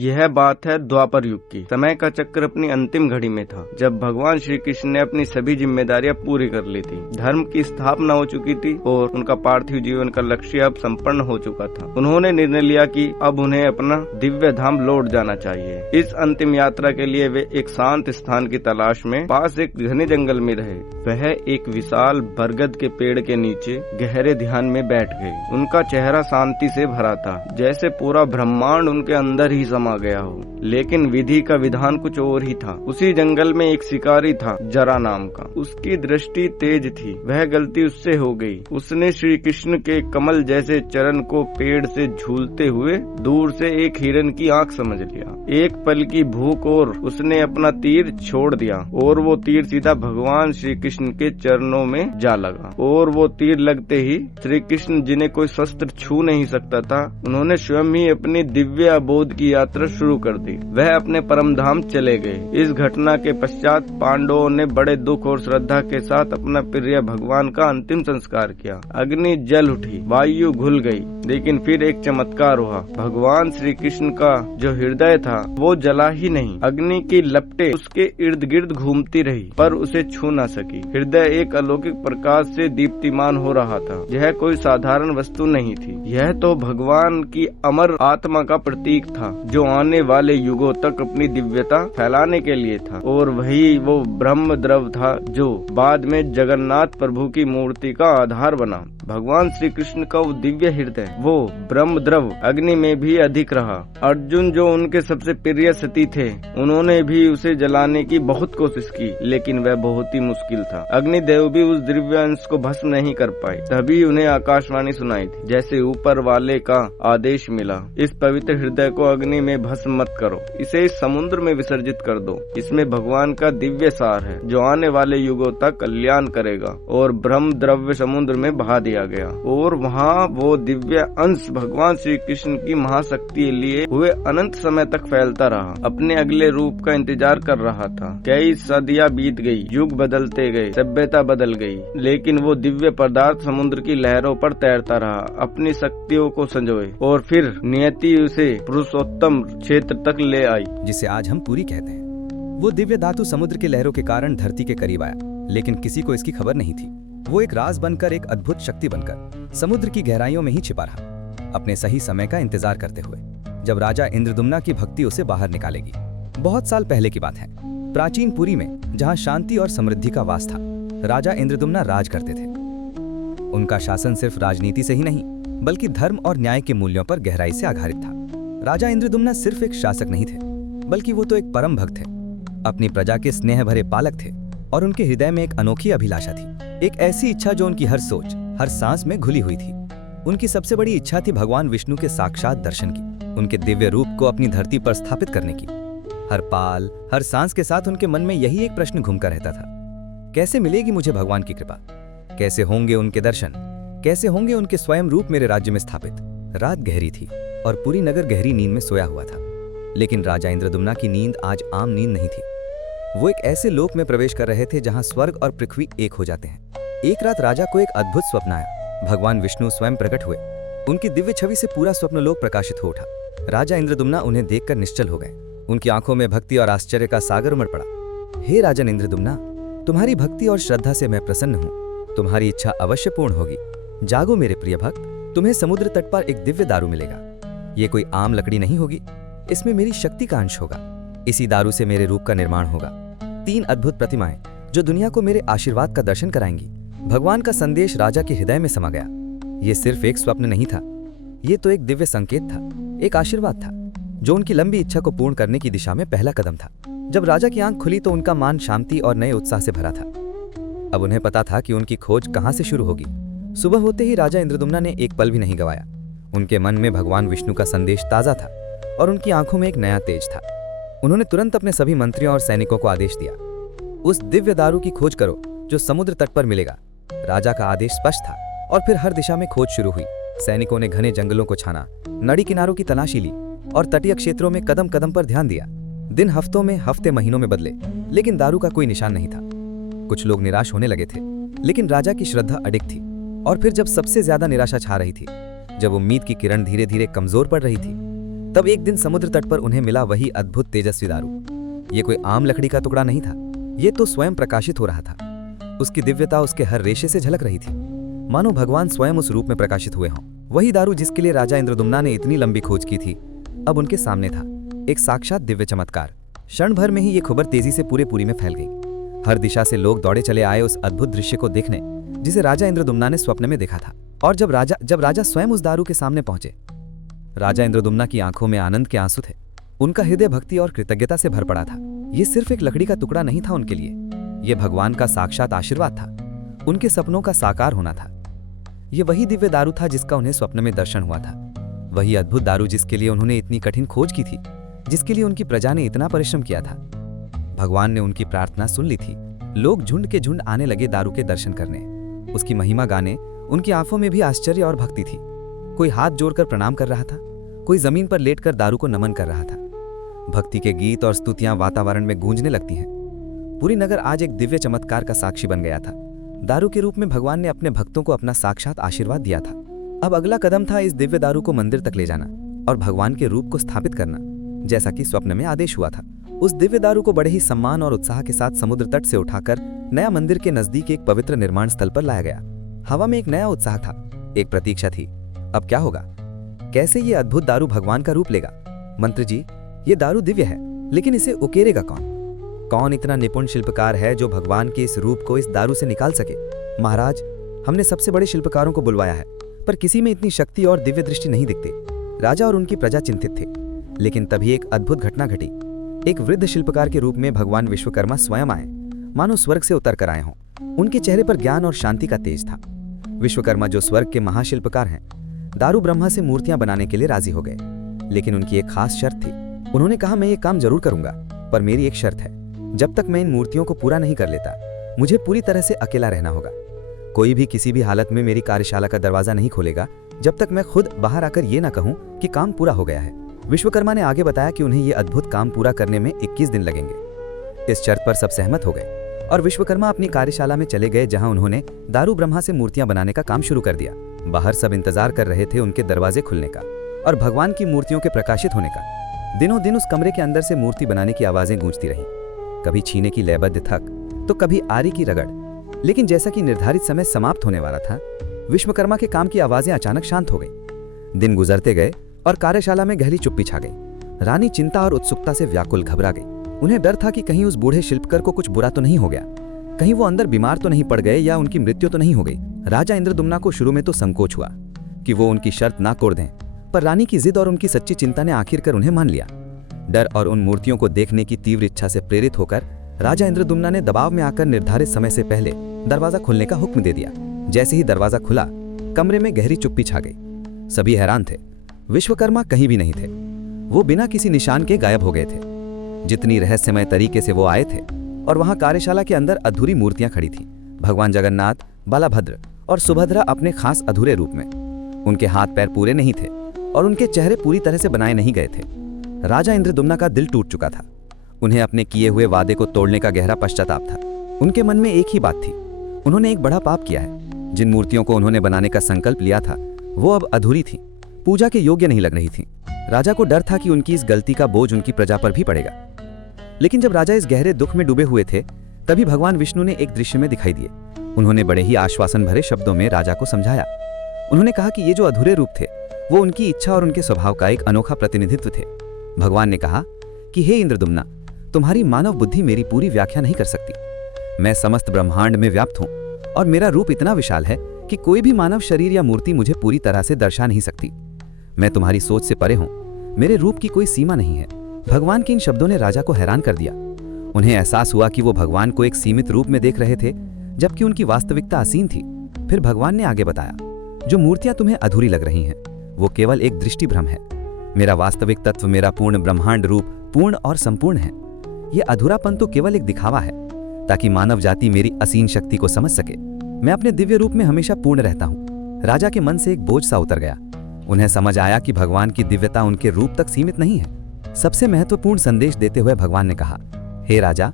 यह बात है द्वापर युग की। समय का चक्र अपनी अंतिम घड़ी में था, जब भगवान श्री कृष्ण ने अपनी सभी जिम्मेदारियां पूरी कर ली थी। धर्म की स्थापना हो चुकी थी और उनका पार्थिव जीवन का लक्ष्य अब संपन्न हो चुका था। उन्होंने निर्णय लिया कि अब उन्हें अपना दिव्य धाम लौट जाना चाहिए। इस अंतिम यात्रा के लिए वे एक शांत स्थान की तलाश में पास एक घने जंगल में रहे। वह एक विशाल बरगद के पेड़ के नीचे गहरे ध्यान में बैठ गए। उनका चेहरा शांति से भरा था, जैसे पूरा ब्रह्मांड उनके अंदर ही समा गया हो। लेकिन विधि का विधान कुछ और ही था। उसी जंगल में एक शिकारी था, जरा नाम का। उसकी दृष्टि तेज थी। वह गलती उससे हो गई। उसने श्री कृष्ण के कमल जैसे चरण को पेड़ से झूलते हुए दूर से एक हिरन की आंख समझ लिया। एक पल की भूख और उसने अपना तीर छोड़ दिया और वो तीर सीधा भगवान श्री कृष्ण के चरणों में जा लगा। और वो तीर लगते ही श्री कृष्ण, जिन्हें कोई शस्त्र छू नहीं सकता था, उन्होंने स्वयं ही अपनी दिव्य अबोध की यात्रा शुरू कर दी। वह अपने परम धाम चले गए। इस घटना के पश्चात पांडवों ने बड़े दुख और श्रद्धा के साथ अपना प्रिय भगवान का अंतिम संस्कार किया। अग्नि जल उठी, वायु घुल गई, लेकिन फिर एक चमत्कार हुआ। भगवान श्री कृष्ण का जो हृदय था वो जला ही नहीं। अग्नि की लपटें उसके इर्द गिर्द घूमती रही, पर उसे छू न सकी। हृदय एक अलौकिक प्रकाश से दीप्तिमान हो रहा था। यह कोई साधारण वस्तु नहीं थी। यह तो भगवान की अमर आत्मा का प्रतीक था, जो आने वाले युगों तक अपनी दिव्यता फैलाने के लिए था। और वही वो ब्रह्म द्रव था जो बाद में जगन्नाथ प्रभु की मूर्ति का आधार बना। भगवान श्री कृष्ण का वो दिव्य हृदय, वो ब्रह्म द्रव अग्नि में भी अधिक रहा। अर्जुन, जो उनके सबसे प्रिय सती थे, उन्होंने भी उसे जलाने की बहुत कोशिश की, लेकिन वह बहुत ही मुश्किल था। अग्निदेव भी उस दिव्य अंश को भस्म नहीं कर पाए। तभी उन्हें आकाशवाणी सुनाई थी, जैसे ऊपर वाले का आदेश मिला, इस पवित्र हृदय को अग्नि में भस्म मत करो, इसे इस समुद्र में विसर्जित कर दो। इसमें भगवान का दिव्य सार है, जो आने वाले युगों तक कल्याण करेगा। और ब्रह्म द्रव्य समुद्र में बहा दिया गया। और वहाँ वो दिव्य अंश भगवान श्री कृष्ण की महाशक्ति लिए हुए अनंत समय तक फैलता रहा। अपने अगले रूप का इंतजार कर रहा था। कई सदियां बीत गई, युग बदलते गए, सभ्यता बदल गई, लेकिन वो दिव्य पदार्थ समुद्र की लहरों पर तैरता रहा, अपनी शक्तियों को संजोए। और फिर नियति उसे पुरुषोत्तम क्षेत्र तक ले आई, जिसे आज हम पूरी कहते हैं। वो दिव्य धातु समुद्र की लहरों के कारण धरती के करीब आया, लेकिन किसी को इसकी खबर नहीं थी। वो एक राज बनकर, एक अद्भुत शक्ति बनकर समुद्र की गहराइयों में ही छिपा रहा, अपने सही समय का इंतजार करते हुए, जब राजा इंद्रदुम्ना की भक्ति उसे बाहर निकालेगी। बहुत साल पहले की बात है। प्राचीन पुरी में, जहाँ शांति और समृद्धि का वास था, राजा इंद्रदुम्ना राज करते थे। उनका शासन सिर्फ राजनीति से ही नहीं, बल्कि धर्म और न्याय के मूल्यों पर गहराई से आधारित था। राजा इंद्रदुम्ना सिर्फ एक शासक नहीं थे, बल्कि वो तो एक परम भक्त थे। अपनी प्रजा के स्नेह भरे पालक थे, और उनके हृदय में एक अनोखी अभिलाषा थी, एक ऐसी इच्छा जो उनकी हर सोच, हर सांस में घुली हुई थी। उनकी सबसे बड़ी इच्छा थी भगवान विष्णु के साक्षात दर्शन की, उनके दिव्य रूप को अपनी धरती पर स्थापित करने की। हर पाल, हर सांस के साथ उनके मन में यही एक प्रश्न घूमकर रहता था, कैसे मिलेगी मुझे भगवान की कृपा, कैसे होंगे उनके दर्शन, कैसे होंगे उनके स्वयं रूप मेरे राज्य में स्थापित। रात गहरी थी और पूरी नगर गहरी नींद में सोया हुआ था, लेकिन राजा इंद्रदुम्ना की नींद आज आम नींद नहीं थी। वो एक ऐसे लोक में प्रवेश कर रहे थे जहां स्वर्ग और पृथ्वी एक हो जाते हैं। एक रात राजा को एक अद्भुत स्वप्न आया। भगवान विष्णु स्वयं प्रकट हुए। उनकी दिव्य छवि से पूरा स्वप्नलोक प्रकाशित हो उठा। राजा इंद्रदुम्ना उन्हें देखकर निश्चल हो गए। उनकी आंखों में भक्ति और आश्चर्य का सागर उमड़ पड़ा। हे राजन इंद्रदुम्ना, तुम्हारी भक्ति और श्रद्धा से मैं प्रसन्न हूँ। तुम्हारी इच्छा अवश्य पूर्ण होगी। जागो मेरे प्रिय भक्त, तुम्हें समुद्र तट पर एक दिव्य दारू मिलेगा। ये कोई आम लकड़ी नहीं होगी, इसमें मेरी शक्ति का अंश होगा। इसी दारू से मेरे रूप का निर्माण होगा। 3 अद्भुत प्रतिमाएं जो दुनिया को मेरे आशीर्वाद का दर्शन कराएंगी। भगवान का संदेश राजा के हृदय में समा गया। ये सिर्फ एक स्वप्न नहीं था, ये तो एक दिव्य संकेत था, एक आशीर्वाद था, जो उनकी लंबी इच्छा को पूर्ण करने की दिशा में पहला कदम था। जब राजा की आंख खुली तो उनका मान शांति और नए उत्साह से भरा था। अब उन्हें पता था कि उनकी खोज कहाँ से शुरू होगी। सुबह होते ही राजा इंद्रदुम्ना ने एक पल भी नहीं गवाया। उनके मन में भगवान विष्णु का संदेश ताजा था और उनकी आंखों में एक नया तेज था। उन्होंने तुरंत अपने सभी मंत्रियों और सैनिकों को आदेश दिया, उस दिव्य दारू की खोज करो जो समुद्र तट पर मिलेगा। राजा का आदेश स्पष्ट था और फिर हर दिशा में खोज शुरू हुई। सैनिकों ने घने जंगलों को छाना, नदी किनारों की तलाशी ली और तटीय क्षेत्रों में कदम कदम पर ध्यान दिया। दिन हफ्तों में, हफ्ते महीनों में बदले, लेकिन दारू का कोई निशान नहीं था। कुछ लोग निराश होने लगे थे, लेकिन राजा की श्रद्धा अडिग थी। और फिर जब सबसे ज्यादा निराशा छा रही थी, जब उम्मीद की किरण धीरे धीरे कमजोर पड़ रही थी, तब एक दिन समुद्र तट पर उन्हें मिला वही अद्भुत तेजस्वी दारू। ये कोई आम लकड़ी का टुकड़ा नहीं था, ये तो स्वयं प्रकाशित हो रहा था। उसकी दिव्यता उसके हर रेशे से झलक रही थी, मानो भगवान स्वयं उस रूप में प्रकाशित हुए हों। वही दारू जिसके लिए राजा इंद्रदुम्ना ने इतनी लंबी खोज की थी, अब उनके सामने था, एक साक्षात दिव्य चमत्कार। क्षण भर में ही ये खबर तेजी से पूरे पुरी में फैल गई। हर दिशा से लोग दौड़े चले आए उस अद्भुत दृश्य को देखने, जिसे राजा इंद्रदुम्ना ने स्वप्न में देखा था। और जब राजा स्वयं उस दारू के सामने पहुंचे, राजा इंद्रदुम्ना की आंखों में आनंद के आंसू थे। उनका हृदय भक्ति और कृतज्ञता से भर पड़ा था। ये सिर्फ एक लकड़ी का टुकड़ा नहीं था उनके लिए, ये भगवान का साक्षात आशीर्वाद था, उनके सपनों का साकार होना था। ये वही दिव्य दारू था जिसका उन्हें स्वप्न में दर्शन हुआ था, वही अद्भुत दारू जिसके लिए उन्होंने इतनी कठिन खोज की थी, जिसके लिए उनकी प्रजा ने इतना परिश्रम किया था। भगवान ने उनकी प्रार्थना सुन ली थी। लोग झुंड के झुंड आने लगे दारू के दर्शन करने, उसकी महिमा गाने। उनकी आंखों में भी आश्चर्य और भक्ति थी। कोई हाथ जोड़कर प्रणाम कर रहा था, कोई जमीन पर लेटकर दारू को नमन कर रहा था। भक्ति के गीत और स्तुतियां वातावरण में गूंजने लगती हैं। पूरी नगर आज एक दिव्य चमत्कार का साक्षी बन गया था। दारू के रूप में भगवान ने अपने भक्तों को अपना साक्षात आशीर्वाद दिया था। अब अगला कदम था इस दिव्य दारू को मंदिर तक ले जाना और भगवान के रूप को स्थापित करना, जैसा कि स्वप्न में आदेश हुआ था। उस दिव्य दारू को बड़े ही सम्मान और उत्साह के साथ समुद्र तट से उठाकर नया मंदिर के नजदीक एक पवित्र निर्माण स्थल पर लाया गया। हवा में एक नया उत्साह था, एक प्रतीक्षा थी। अब क्या होगा? कैसे ये अद्भुत दारू भगवान का रूप लेगा? मंत्री जी, ये दारू दिव्य है, लेकिन इसे उकेरेगा कौन? कौन इतना निपुण शिल्पकार है जो भगवान के इस रूप को इस दारू से निकाल सके? महाराज, हमने सबसे बड़े शिल्पकारों को बुलवाया है, पर किसी में इतनी शक्ति और दिव्य दृष्टि नहीं दिखती। राजा और उनकी प्रजा चिंतित थे, लेकिन तभी एक अद्भुत घटना घटी। एक वृद्ध शिल्पकार के रूप में भगवान विश्वकर्मा स्वयं आए, मानो स्वर्ग से उतर कर आए हों। उनके चेहरे पर ज्ञान और शांति का तेज था। विश्वकर्मा, जो स्वर्ग के महाशिल्पकार हैं, दारू ब्रह्मा से मूर्तियां बनाने के लिए राजी हो गए, लेकिन उनकी एक खास शर्त थी। उन्होंने कहा, मैं ये काम जरूर करूंगा, पर मेरी एक शर्त है। जब तक मैं इन मूर्तियों को पूरा नहीं कर लेता, मुझे पूरी तरह से अकेला रहना होगा। कोई भी किसी भी हालत में मेरी कार्यशाला का दरवाजा नहीं खोलेगा जब तक मैं खुद बाहर आकर ये ना कहूं कि काम पूरा हो गया है। विश्वकर्मा ने आगे बताया कि उन्हें ये अद्भुत काम पूरा करने में 21 दिन लगेंगे। इस शर्त पर सब सहमत हो गए और विश्वकर्मा अपनी कार्यशाला में चले गए, जहां उन्होंने दारू ब्रह्मा से मूर्तियां बनाने का काम शुरू कर दिया। बाहर सब इंतजार कर रहे थे उनके दरवाजे खुलने का और भगवान की मूर्तियों के प्रकाशित होने का। दिनों दिन उस कमरे के अंदर से मूर्ति बनाने की आवाजें गूंजती रहीं, कभी छीने की लयबद्ध थक, तो कभी आरी की रगड़। लेकिन जैसा कि निर्धारित समय समाप्त होने वाला था, विश्वकर्मा के काम की आवाजें अचानक शांत हो गईं। दिन गुजरते गए और कार्यशाला में गहरी चुप्पी छा गई। रानी चिंता और उत्सुकता से व्याकुल घबरा गई। उन्हें डर था कि कहीं उस बूढ़े शिल्पकार को कुछ बुरा तो नहीं हो गया, कहीं वो अंदर बीमार तो नहीं पड़ गए या उनकी मृत्यु तो नहीं हो गई। राजा इंद्रदुम्ना को शुरू में तो संकोच हुआ कि वो उनकी शर्त ना तोड़ दें, पर रानी की जिद और उनकी सच्ची चिंता ने आखिरकार उन्हें मान लिया। डर और उन मूर्तियों को देखने की तीव्र इच्छा से प्रेरित होकर राजा इंद्रदुम्ना ने दबाव में आकर निर्धारित समय से पहले दरवाजा खोलने का हुक्म दे दिया। जैसे ही दरवाजा खुला, कमरे में गहरी चुप्पी छा गई। सभी हैरान थे। विश्वकर्मा कहीं भी नहीं थे। वो बिना किसी निशान के गायब हो गए थे। जितनी रहस्यमय तरीके से वो आए थे, और वहां कार्यशाला के अंदर अधूरी मूर्तियां खड़ी थीं। भगवान जगन्नाथ, बालाभद्र और सुभद्रा अपने खास अधूरे रूप में। उनके हाथ पैर पूरे नहीं थे और उनके चेहरे पूरी तरह से बनाए नहीं गए थे। राजा इंद्रदुम्ना का दिल टूट चुका था। उन्हें अपने किए हुए वादे को तोड़ने का गहरा पश्चाताप था। उनके मन में एक ही बात थी, उन्होंने एक बड़ा पाप किया है। जिन मूर्तियों को उन्होंने बनाने का संकल्प लिया था, वो अब अधूरी थीं, पूजा के योग्य नहीं लग रही थीं। राजा को डर था कि उनकी इस गलती का बोझ उनकी प्रजा पर भी पड़ेगा। लेकिन जब राजा इस गहरे दुख में डूबे हुए थे, तभी भगवान विष्णु ने एक दृश्य में दिखाई दिए। उन्होंने बड़े ही आश्वासन भरे शब्दों में राजा को समझाया। उन्होंने कहा कि ये जो अधूरे रूप थे, वो उनकी इच्छा और उनके स्वभाव का एक अनोखा प्रतिनिधित्व थे। भगवान ने कहा कि हे इंद्रदुम्ना, तुम्हारी मानव बुद्धि मेरी पूरी व्याख्या नहीं कर सकती। मैं समस्त ब्रह्मांड में व्याप्त हूँ और मेरा रूप इतना विशाल है कि कोई भी मानव शरीर या मूर्ति मुझे पूरी तरह से दर्शा नहीं सकती। मैं तुम्हारी सोच से परे हूँ, मेरे रूप की कोई सीमा नहीं है। भगवान के इन शब्दों ने राजा को हैरान कर दिया। उन्हें एहसास हुआ कि वो भगवान को एक सीमित रूप में देख रहे थे, जबकि उनकी वास्तविकता असीम थी। फिर भगवान ने आगे बताया, जो मूर्तियां तुम्हें अधूरी लग रही हैं, वो केवल एक दृष्टि भ्रम है। मेरा वास्तविक तत्व, मेरा पूर्ण ब्रह्मांड रूप पूर्ण और संपूर्ण है। ये अधूरापन तो केवल एक दिखावा है, ताकि मानव जाति मेरी असीम शक्ति को समझ सके। मैं अपने दिव्य रूप में हमेशा पूर्ण रहता हूँ। राजा के मन से एक बोझ सा उतर गया। उन्हें समझ आया कि भगवान की दिव्यता उनके रूप तक सीमित नहीं है। सबसे महत्वपूर्ण संदेश देते हुए भगवान ने कहा, हे राजा,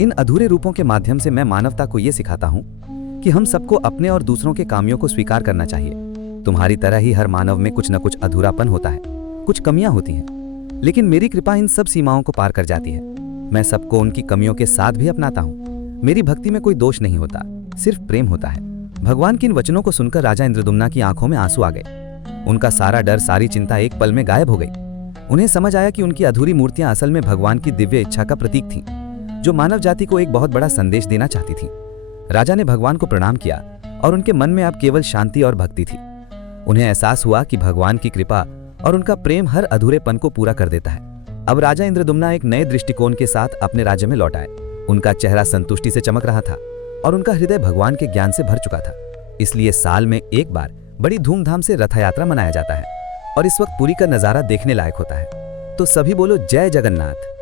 इन अधूरे रूपों के माध्यम से मैं मानवता को ये सिखाता हूँ कि हम सबको अपने और दूसरों के कामियों को स्वीकार करना चाहिए। तुम्हारी तरह ही हर मानव में कुछ न कुछ अधूरापन होता है, कुछ कमियां होती हैं। लेकिन मेरी कृपा इन सब सीमाओं को पार कर जाती है। मैं सबको उनकी कमियों के साथ भी अपनाता हूँ। मेरी भक्ति में कोई दोष नहीं होता, सिर्फ प्रेम होता है। भगवान के इन वचनों को सुनकर राजा इंद्रदुम्ना की आंखों में आंसू आ गए। उनका सारा डर, सारी चिंता एक पल में गायब हो गई। उन्हें समझ आया कि उनकी अधूरी मूर्तियां असल में भगवान की दिव्य इच्छा का प्रतीक थीं, जो मानव जाति को एक बहुत बड़ा संदेश देना चाहती थी। राजा ने भगवान को प्रणाम किया और उनके मन में अब केवल शांति और भक्ति थी। उन्हें एहसास हुआ कि भगवान की कृपा और उनका प्रेम हर अधूरेपन को पूरा कर देता है। अब राजा इंद्रदुम्ना एक नए दृष्टिकोण के साथ अपने राज्य में लौट आए। उनका चेहरा संतुष्टि से चमक रहा था और उनका हृदय भगवान के ज्ञान से भर चुका था। इसलिए साल में एक बार बड़ी धूमधाम से रथ यात्रा मनाया जाता है और इस वक्त पुरी का नजारा देखने लायक होता है। तो सभी बोलो जय जगन्नाथ।